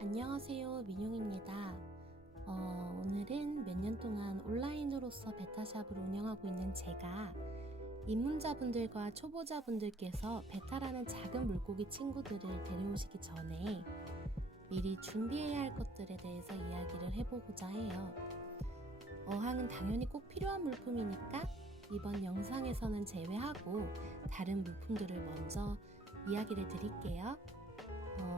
안녕하세요, 민용입니다. 오늘은 몇 년 동안 온라인으로서 베타샵을 운영하고 있는 제가 입문자분들과 초보자분들께서 베타라는 작은 물고기 친구들을 데려오시기 전에 미리 준비해야 할 것들에 대해서 이야기를 해보고자 해요. 어항은 당연히 꼭 필요한 물품이니까 이번 영상에서는 제외하고 다른 물품들을 먼저 이야기를 드릴게요.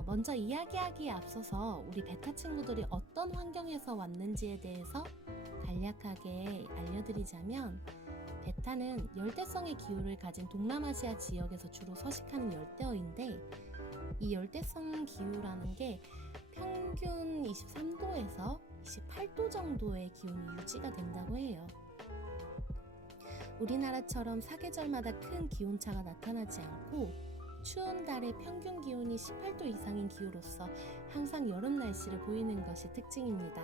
먼저 이야기하기에 앞서서 우리 베타 친구들이 어떤 환경에서 왔는지에 대해서 간략하게 알려드리자면, 베타는 열대성의 기후를 가진 동남아시아 지역에서 주로 서식하는 열대어인데, 이 열대성 기후라는 게 평균 23도에서 28도 정도의 기온이 유지가 된다고 해요. 우리나라처럼 사계절마다 큰 기온차가 나타나지 않고 추운 달의 평균 기온이 18도 이상인 기후로서 항상 여름 날씨를 보이는 것이 특징입니다.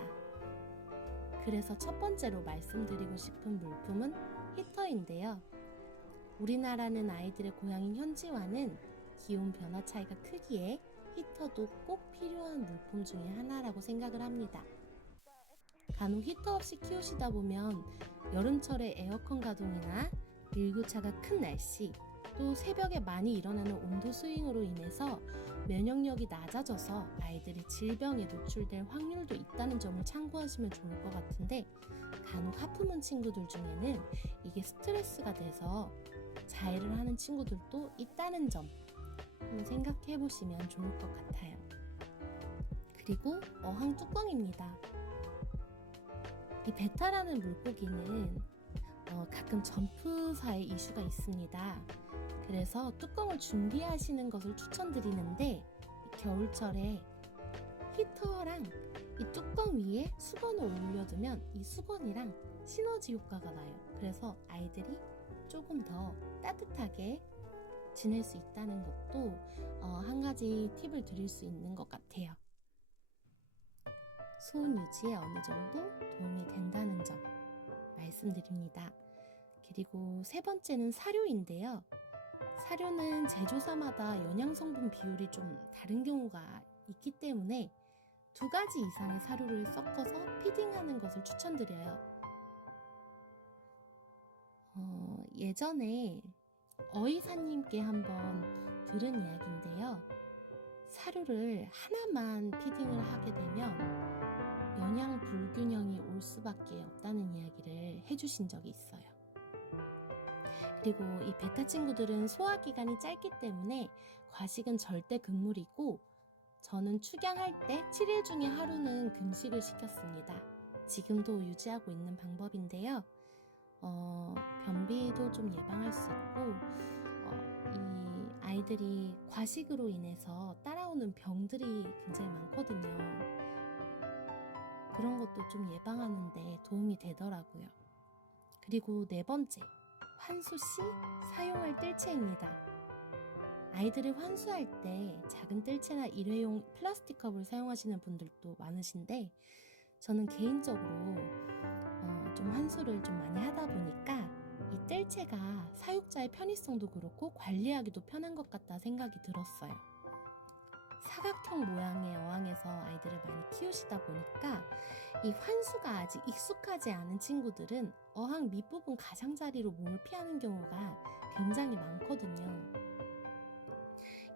그래서 첫 번째로 말씀드리고 싶은 물품은 히터인데요. 우리나라는 아이들의 고향인 현지와는 기온 변화 차이가 크기에 히터도 꼭 필요한 물품 중에 하나라고 생각을 합니다. 간혹 히터 없이 키우시다 보면 여름철에 에어컨 가동이나 일교차가 큰 날씨, 또 새벽에 많이 일어나는 온도 스윙으로 인해서 면역력이 낮아져서 아이들이 질병에 노출될 확률도 있다는 점을 참고하시면 좋을 것 같은데, 간혹 하품한 친구들 중에는 이게 스트레스가 돼서 자해를 하는 친구들도 있다는 점 한번 생각해 보시면 좋을 것 같아요. 그리고 어항 뚜껑입니다. 이 베타라는 물고기는 가끔 점프사의 이슈가 있습니다. 그래서 뚜껑을 준비하시는 것을 추천드리는데, 겨울철에 히터랑 이 뚜껑 위에 수건을 올려두면 이 수건이랑 시너지 효과가 나요. 그래서 아이들이 조금 더 따뜻하게 지낼 수 있다는 것도 한 가지 팁을 드릴 수 있는 것 같아요. 수온 유지에 어느 정도 도움이 된다는 점 말씀드립니다. 그리고 세 번째는 사료인데요. 사료는 제조사마다 영양성분 비율이 좀 다른 경우가 있기 때문에 2가지 이상의 사료를 섞어서 피딩하는 것을 추천드려요. 예전에 어이사님께 한번 들은 이야기인데요. 사료를 하나만 피딩을 하게 되면 영양 불균형이 올 수밖에 없다는 이야기를 해주신 적이 있어요. 그리고 이 베타 친구들은 소화기간이 짧기 때문에 과식은 절대 금물이고, 저는 축양할 때 7일 중에 하루는 금식을 시켰습니다. 지금도 유지하고 있는 방법인데요. 변비도 좀 예방할 수 있고, 이 아이들이 과식으로 인해서 따라오는 병들이 굉장히 많거든요. 그런 것도 좀 예방하는데 도움이 되더라고요. 그리고 네 번째, 환수 시 사용할 뜰채입니다. 아이들을 환수할 때 작은 뜰채나 일회용 플라스틱 컵을 사용하시는 분들도 많으신데, 저는 개인적으로 좀 환수를 좀 많이 하다 보니까 이 뜰채가 사육자의 편의성도 그렇고 관리하기도 편한 것 같다 생각이 들었어요. 사각형 모양의 어항에서 아이들을 많이 키우시다 보니까 이 환수가 아직 익숙하지 않은 친구들은 어항 밑부분 가장자리로 몸을 피하는 경우가 굉장히 많거든요.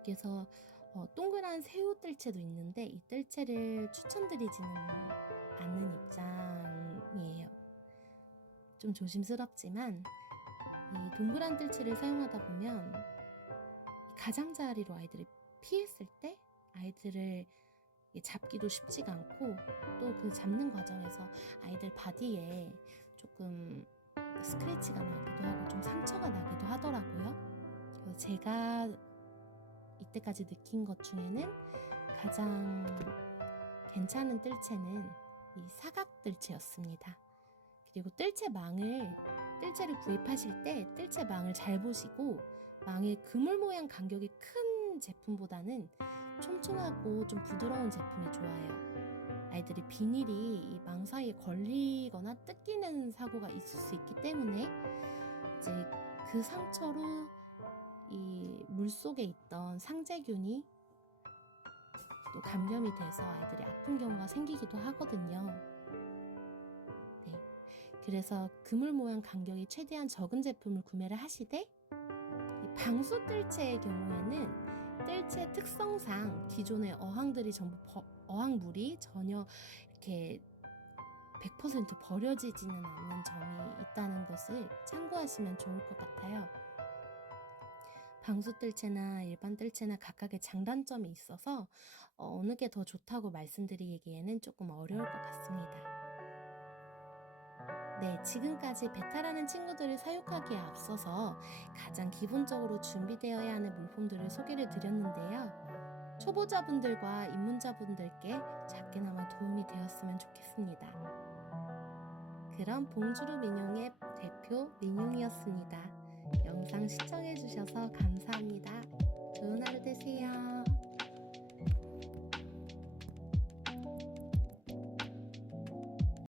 그래서 동그란 새우 뜰채도 있는데 이 뜰채를 추천드리지는 않는 입장이에요. 좀 조심스럽지만 이 동그란 뜰채를 사용하다 보면 가장자리로 아이들이 피했을 때 아이들을 잡기도 쉽지가 않고, 또 그 잡는 과정에서 아이들 바디에 조금 스크래치가 나기도 하고 좀 상처가 나기도 하더라고요. 그래서 제가 이때까지 느낀 것 중에는 가장 괜찮은 뜰채는 이 사각 뜰채였습니다. 그리고 뜰채를 구입하실 때 뜰채 망을 잘 보시고, 망의 그물 모양 간격이 큰 제품보다는 촘촘하고 좀 부드러운 제품이 좋아요. 아이들이 비닐이 이 망 사이에 걸리거나 뜯기는 사고가 있을 수 있기 때문에 이제 그 상처로 이 물속에 있던 상재균이 또 감염이 돼서 아이들이 아픈 경우가 생기기도 하거든요. 네, 그래서 그물 모양 간격이 최대한 적은 제품을 구매를 하시되, 이 방수 뜰채의 경우에는 뜰채 특성상 기존의 어항들이 전부 어항물이 전혀 이렇게 100% 버려지지는 않는 점이 있다는 것을 참고하시면 좋을 것 같아요. 방수 뜰채나 일반 뜰채나 각각의 장단점이 있어서 어느 게 더 좋다고 말씀드리기에는 조금 어려울 것 같습니다. 네, 지금까지 베타라는 친구들을 사육하기에 앞서서 가장 기본적으로 준비되어야 하는 물품들을 소개를 드렸는데요. 초보자분들과 입문자분들께 작게나마 도움이 되었으면 좋겠습니다. 그럼 봉주루 민용의 대표 민용이었습니다. 영상 시청해주셔서 감사합니다. 좋은 하루 되세요.